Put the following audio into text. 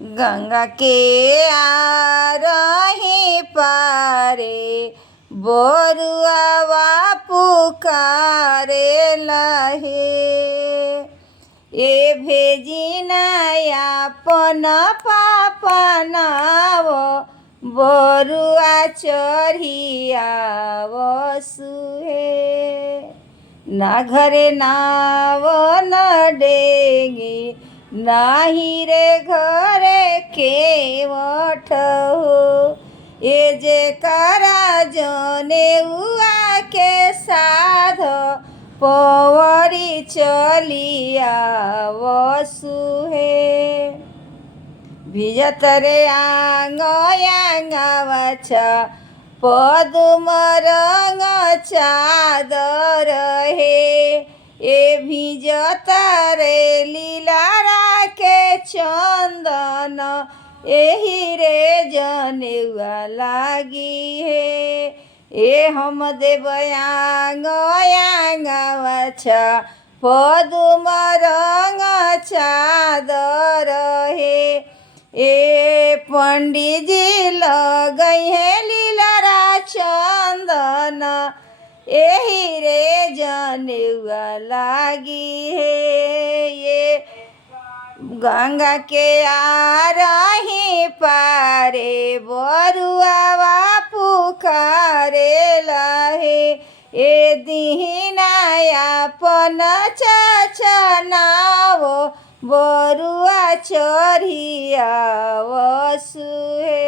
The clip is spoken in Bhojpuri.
गंगा के आरही पारे बरुआवा पुकारे लहे। ए भेजी नया पन पापनाव बरुआ चढ़िया वसुहे। ना घरे नाव न डेंगी नाही रे घरे केवट हो। ए जे करा जने उआ के साध पवरी चलिया वसुहे। भिजत रे आंग आंगवछा पदुम रंग चादर हे। ए भिजत रे लीलारा के चंदन एही रे जनेउआ लागी हे। ए हम देव आंग आंगवछा पदुम रंग चादर हे। ए पंडित जी लगई है लीलरा चंदन एही रे जनेउआ लागी है। ये गंगा के आरही पारे बरुआवा पुकारे लहे। ए दीनाया पन चचनाव बरुआ चढ़िया वसुहे।